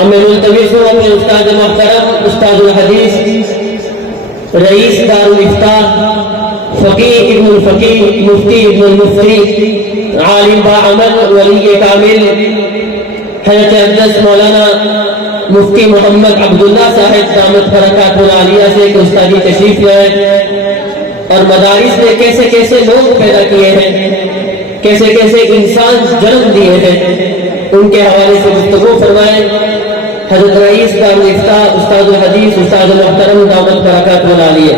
اب میں ملتمس ہوں اپنے استاد محترم استاد الحدیث رئیس دار الافتاء فقیہ ابن الفقیہ مفتی ابن المفتی عالم باعمل ولی کامل حضرت اقدس مولانا مفتی محمد عبداللہ صاحب دامت برکات العالیہ سے ایک استادی تشریف لائے اور مدارس میں کیسے کیسے لوگ پیدا کیے ہیں، کیسے کیسے انسان جنم دیے ہیں، ان کے حوالے سے گفتگو فرمائے حضرت رئیس دار الافتاء استاد الحدیث استاد محترم دامت برکات العالیہ۔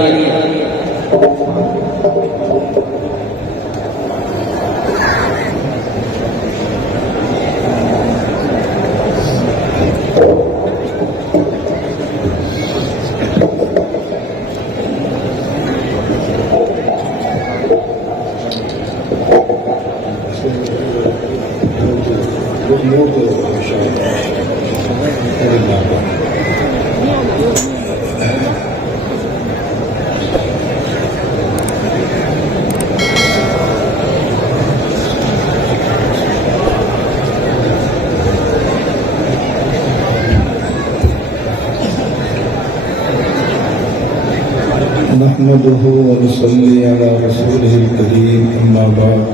نحمده ونصلي على رسوله الكريم أما بعد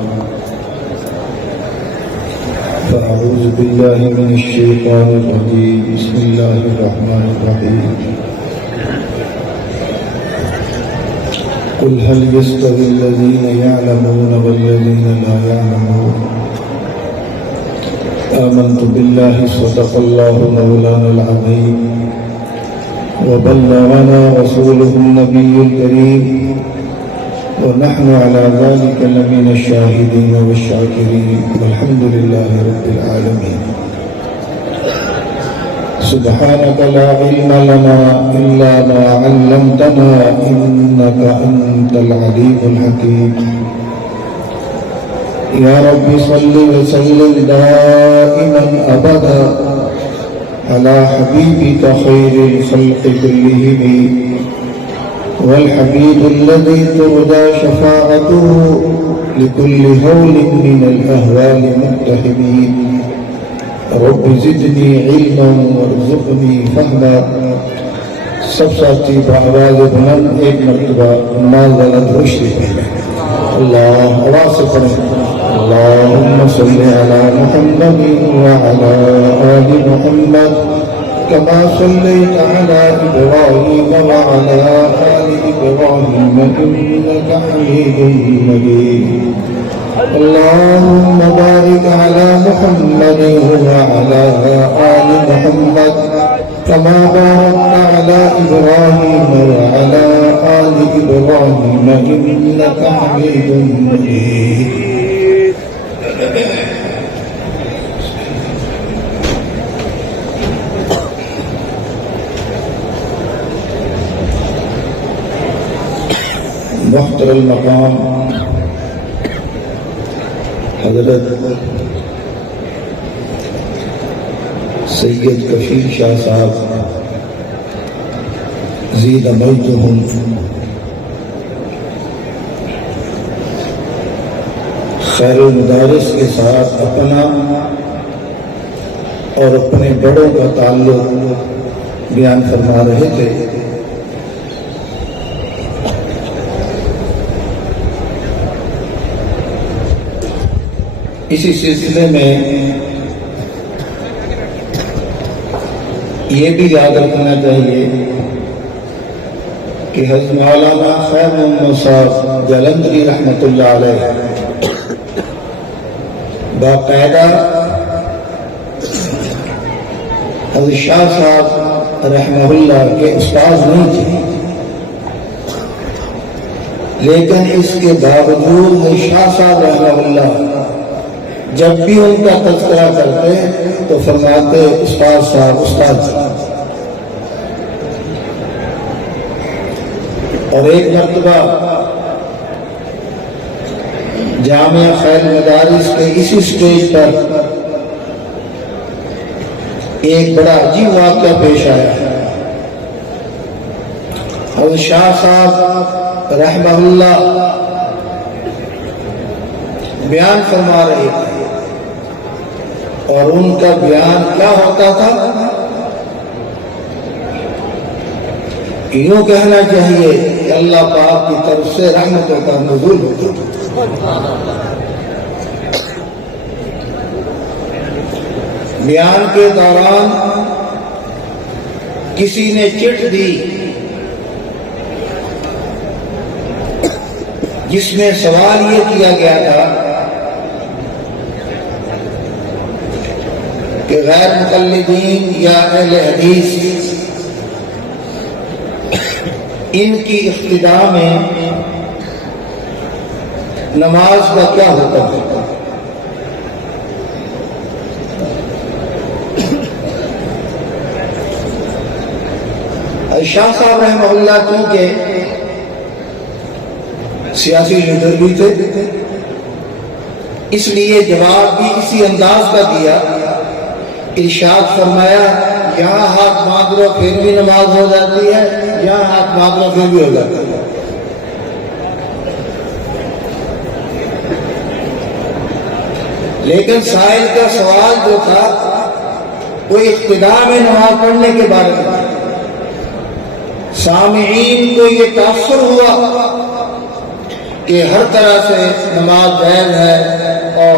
فأعوذ بالله من الشيطان الرجيم بسم الله الرحمن الرحيم قل هل يستوي الذين يعلمون والذين لا يعلمون آمنت بالله صدق الله مولانا العظيم وبلغنا رسوله النبي الكريم ونحن على ذلك لمن الشاهدين والشاكرين والحمد لله رب العالمين سبحانك لا علم لنا إلا ما علمتنا إنك أنت العليم الحكيم يا رب صل وسلم دائما أبدا على حبيبك خير الخلق كلهم والحبيب الذي ترضى شفاعته لكل هول من الأهوال مقتحمين رب زدني علما وارزقني فهما سب ساتھی بآواز بلند ایک مرتبہ نازلت روشنی اللہ آواز سے پڑھیں اللهم صل على محمد وعلى آل محمد كما صليت على إبراهيم وعلى آل إبراهيم إنك حميد مجيد اللهم بارك على محمد وعلى آل محمد كما باركت على إبراهيم وعلى آل إبراهيم إنك حميد مجيد محترم مقام حضرت سید کفیل شاہ صاحب زید مجدہم خیر المدارس کے ساتھ اپنا اور اپنے بڑوں کا تعلق بیان فرما رہے تھے۔ اسی سلسلے میں یہ بھی یاد رکھنا چاہیے کہ حضرت مولانا خیر محمد صاحب جلندری رحمۃ اللہ علیہ باقاعدہ حضرت شاہ صاحب رحمہ اللہ کے استاد نہیں تھے، لیکن اس کے باوجود شاہ صاحب رحمہ اللہ جب بھی ان کا تذکرہ کرتے تو فرماتے استاد صاحب استاد صاحب۔ اور ایک مرتبہ جامعہ خیر مدارس کے اسی سٹیج پر ایک بڑا عجیب واقعہ پیش آیا۔ حضرت شاہ صاحب رحمہ اللہ بیان فرما رہے تھے، اور ان کا بیان کیا ہوتا تھا؟ یوں کہنا چاہیے کہ اللہ پاک کی طرف سے رحمتوں کا نزول ہوتا ہے۔ بیان کے دوران کسی نے چٹ دی جس میں سوال یہ کیا گیا تھا کہ غیر مقلدین یا اہل حدیث ان کی اقتداء میں نماز کا کیا حکم ہے؟ شاہ صاحب رحمہ اللہ کیونکہ سیاسی لیڈر بھی تھے، اس لیے جواب بھی اسی انداز کا دیا، ارشاد فرمایا یہاں ہاتھ باندھ لو پھر بھی نماز ہو جاتی ہے، یہاں ہاتھ باندھ لو پھر بھی ہو جاتی ہے۔ لیکن سائل کا سوال جو تھا وہ اقتداء میں نماز پڑھنے کے بارے میں تھا۔ سامعین کو یہ تاثر ہوا کہ ہر طرح سے نماز جائز ہے، اور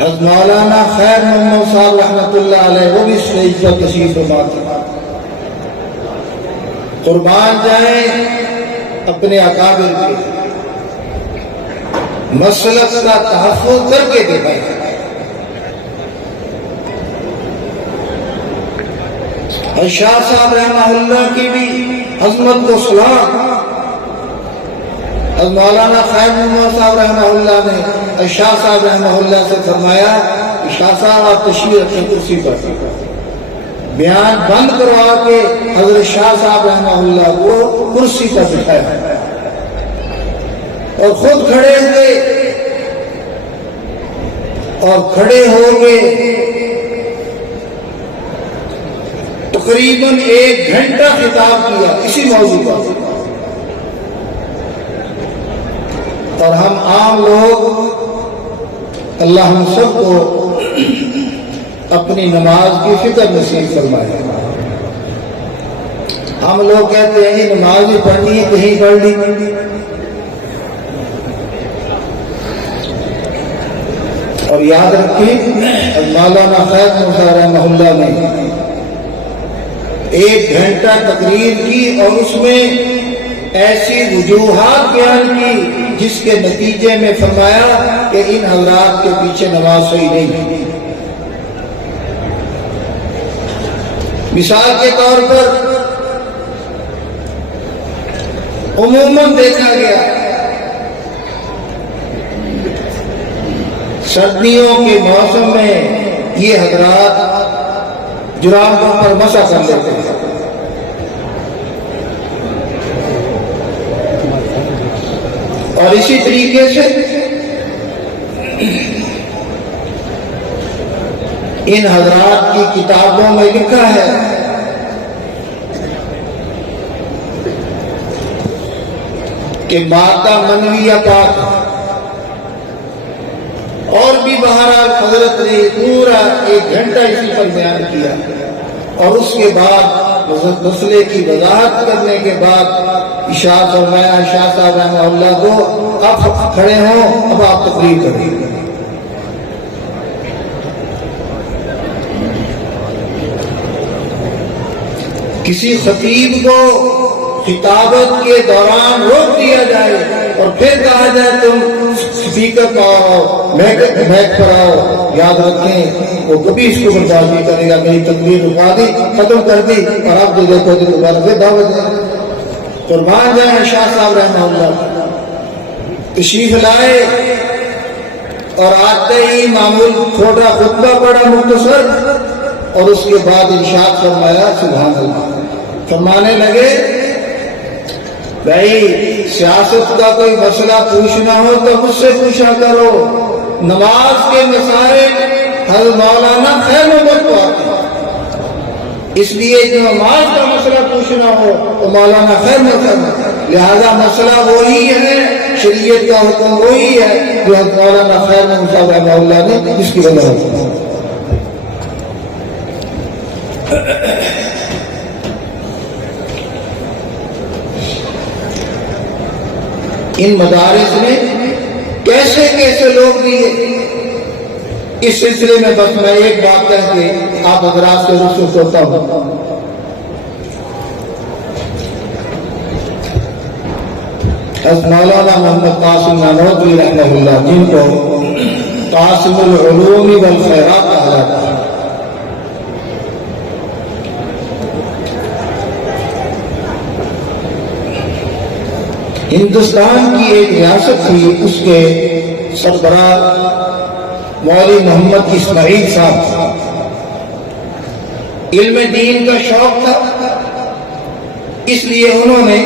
حضرت مولانا خیر محمد صاحب رحمۃ اللہ علیہ وہ بھی اسٹیج پر تشریف فرما تھے۔ قربان جائیں اپنے اکابر کے مسلک کا تحفظ کر کے دکھائیں۔ شاہ صاحب رحمہ اللہ کی بھی عظمت کو سلام۔ حضرت مولانا خیر محمد صاحب رحمہ اللہ نے شاہ صاحب رحمہ اللہ سے فرمایا کہ شاہ صاحب آپ تشریف رکھیں کرسی پر، بیان بند کروا کے حضرت شاہ صاحب رحمہ اللہ کو کرسی پر بٹھایا اور خود کھڑے ہوئے اور کھڑے ہو گئے تقریباً 1 گھنٹہ خطاب کیا اسی موضوع پر، اور ہم عام لوگ اللہ ہم سب کو اپنی نماز کی فکر نصیب فرمائے۔ ہم لوگ کہتے ہیں کہ نماز ہی پڑھنی ہے، کہیں پڑھ لی۔ اور یاد رکھیں مولانا خیر محمد رحمہ اللہ نے 1 گھنٹہ تقریر کی اور اس میں ایسی وجوہات بیان کی جس کے نتیجے میں فرمایا کہ ان حضرات کے پیچھے نماز صحیح نہیں۔ مثال کے طور پر عموماً دیکھا گیا سردیوں کے موسم میں یہ حضرات جرابوں پر مسح کر لیتے ہیں، اور اسی طریقے سے ان حضرات کی کتابوں میں لکھا ہے کہ مادہ منویہ پاک، اور بھی بہرحال حضرت نے پورا 1 گھنٹہ اسی پر بیان کیا، اور اس کے بعد مسئلے کی وضاحت کرنے کے بعد ارشاد فرمایا شاہ صاحب رحمہ اللہ کو اب کھڑے ہوں، اب آپ تقریر کریں۔ کسی خطیب کو خطابت کے دوران روک دیا جائے اور پھر کہا جائے تم اسپیکر پر آؤ، میک پر آؤ، یاد رکھیں وہ کبھی اس کو برباد نہیں کرے گا۔ میری تقریر رکا دی، ختم کر دی، اور اب جو دیکھو تو دوبارہ پھر دعوت دیں۔ قربان جائیں شاہ صاحب رحمہ اللہ تشریف لائے، اور آتے ہی معمول چھوٹا خطبہ پڑا مختصر، اور اس کے بعد ارشاد فرمایا سبحان اللہ۔ فرمانے لگے بھائی سیاست کا کوئی مسئلہ پوچھنا ہو تو مجھ سے پوچھا کرو، نماز کے مسائل حضرت مولانا خیر محمد کو آتے ہیں، اس لیے جو نماز کا مسئلہ پوچھنا ہو تو مولانا خیر محمد، لہذا مسئلہ وہی ہے، شریعت کا حکم وہی ہے جو حضرت مولانا خیر محمد صاحب رحمہ اللہ نے جس کی وجہ ان مدارس میں کیسے کیسے لوگ دیے. اس سلسلے میں بس میں ایک بات کہہ کے آپ حضرات سے رخصت ہوتا ہوں. حضرت مولانا محمد قاسم نانوتوی رحمہ اللہ، جن کو قاسم العلوم والخیرات کہا جاتا ہے، ہندوستان کی ایک ریاست تھی، اس کے سربراہ مولوی محمد اسماعیل صاحب. علم دین کا شوق تھا، اس لیے انہوں نے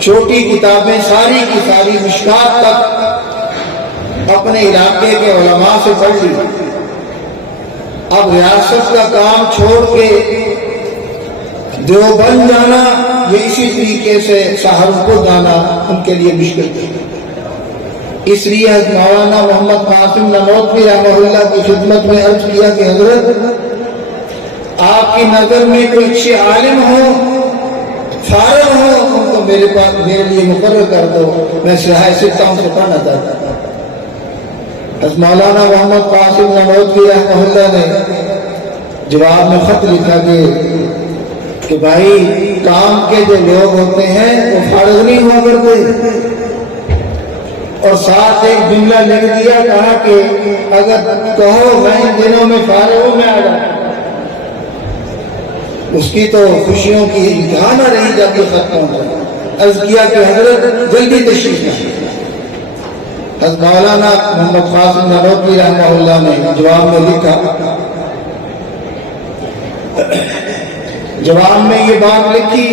چھوٹی کتابیں ساری کی ساری مشکات تک اپنے علاقے کے علماء سے پڑھ لی. اب ریاست کا کام چھوڑ کے دیوبند جانا، یہ اسی طریقے سے سہارنپور جانا ان کے لیے مشکل تھی. اس لیے حضرت مولانا محمد قاسم نانوتوی رحمہ اللہ کی خدمت میں عرض کیا کہ حضرت آپ کی نظر میں کوئی اچھے عالم ہو، فارغ ہو، ان کو میرے لیے مقرر کر دو، میں سیاہ سکتا ہوں سے پڑھنا چاہتا ہوں. حضرت مولانا محمد قاسم نانوتوی رحمہ اللہ نے جواب میں خط لکھا کہ بھائی کام کے جو لوگ ہوتے ہیں وہ فارغ نہیں ہوا کرتے، اور ساتھ ایک جملہ لکھ دیا، کہا کہ اگر کہو میں ان دنوں میں فارغ ہوں میں آ جاتا. اس کی تو خوشیوں کی انتہا نہ رہی جب یہ خط پہنچا. عرض کیا کہ حضرت جلدی تشریف لائیں. حضرت مولانا محمد قاسم نانوتوی رحمہ اللہ نے جواب میں لکھا، جواب میں یہ بات لکھی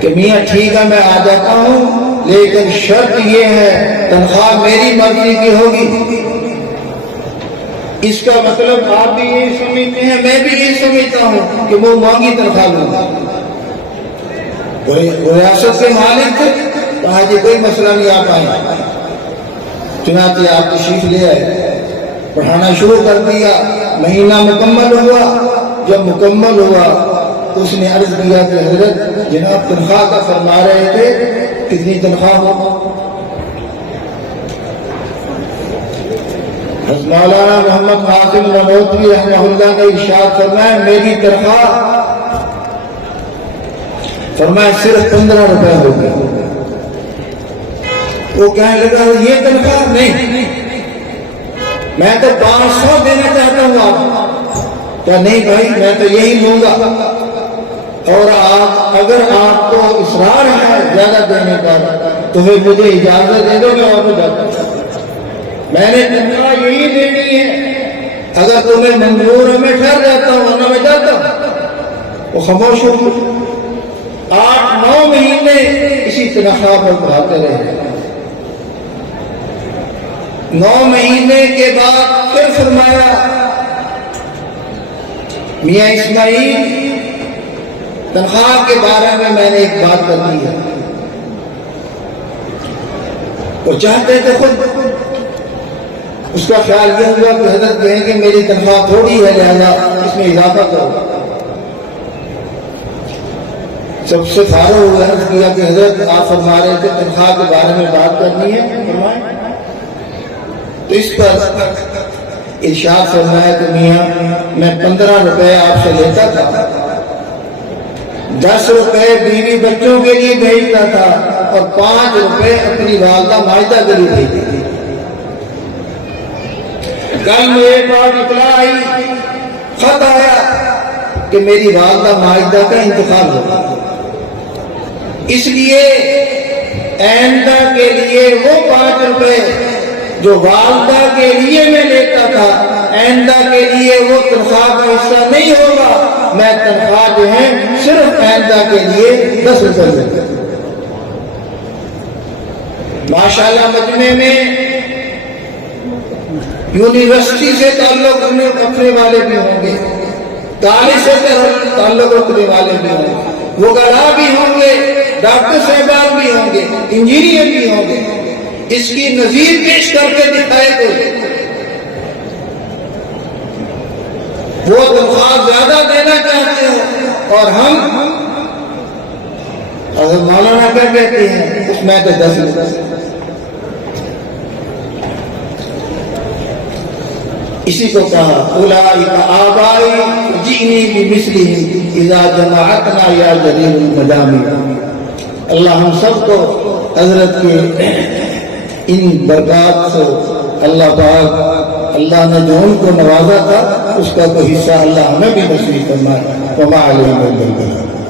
کہ میاں ٹھیک ہے میں آ جاتا ہوں، لیکن شرط یہ ہے تنخواہ میری مرضی کی ہوگی. اس کا مطلب آپ بھی یہی سمجھتے ہیں، میں بھی یہی سمجھتا ہوں کہ وہ مانگی تنخواہ لوں گا. ریاست کے مالک تھے، کہا جی کوئی مسئلہ نہیں، آپ آئیں. چنانچہ آپ تشریف لے آئے، پڑھانا شروع کر دیا. مہینہ مکمل ہوا. جب مکمل ہوا تو اس نے عرض کیا کہ حضرت جناب تنخواہ کا فرما رہے تھے، کتنی تنخواہ ہو؟ حضرت مولانا محمد قاسم نانوتوی رحمہ اللہ نے ارشاد فرمایا میری تنخواہ فرمایا صرف 15 روپے ہوگی. وہ کہنے لگا یہ تنخواہ نہیں، میں تو 500 دینا چاہتا ہوں. آپ کیا نہیں بھائی میں تو یہی لوں گا، اور آپ اگر آپ کو اصرار ہے زیادہ دینے پر تو پھر مجھے اجازت دے دو، میں اور جاتا ہوں. میں نے تنخواہ یہی دینی ہے، اگر تمہیں منظور ہے میں ٹھہر جاتا ہوں ورنہ میں جاتا ہوں. وہ خاموش ہو گئے. 8-9 مہینے اسی تنخواہ پر بڑھاتے رہے. 9 مہینے کے بعد پھر فرمایا میاں اسماعیل تنخواہ کے بارے میں نے ایک بات کر دی ہے. وہ چاہتے تھے خود، اس کا خیال یہ ہوا کہ حضرت کہیں کہ میری تنخواہ تھوڑی ہے لہذا اس میں اضافہ کرو. سب سے فارغ ہوئے، عرض کیا کہ حضرت آپ فرما رہے تھے تنخواہ کے بارے میں بات کرنی ہے، فرمائیں. تو اس پر ارشاد فرمایا کہ میاں میں 15 روپے آپ سے لیتا تھا، 10 روپے بیوی بچوں کے لیے بھیجتا تھا اور 5 روپے اپنی والدہ ماجدہ کے لیے بھیجتی تھی. کل میرے پاس اطلاع آئی، خط آیا کہ میری والدہ ماجدہ کا انتقال ہوگا، اس لیے آئندہ کے لیے وہ 5 روپے جو والدہ کے لیے میں لیتا تھا آئندہ کے لیے وہ تنخواہ کا حصہ نہیں ہوگا. میں تنخواہ جو ہے صرف آئندہ کے لیے 10 روپے لیتا ہوں. ماشاءاللہ مجمع میں یونیورسٹی سے تعلق رکھنے والے بھی ہوں گے، کالج سے تعلق رکھنے والے بھی ہوں گے، وکلاء بھی ہوں گے، ڈاکٹر صاحبان بھی ہوں گے، انجینئر بھی ہوں گے. اس کی نظیر پیش کر کے دکھائے تو وہ تنخواہ زیادہ دینا چاہتے ہو اور ہم اگر مولانا کیا کہتے ہیں اس میں تو 10 لوگ. اسی کو کہا اولئک آبائی جئنی بمثلہم اذا جمعتنا یا جلیل المجامع. اللہ ہم سب کو حضرت کے ان برکات سے اللہ پاک اللہ نے جو ان کو نوازا تھا اس کا کوئی حصہ اللہ ہمیں بھی نصیب فرمائے. وما علینا الا البلاغ.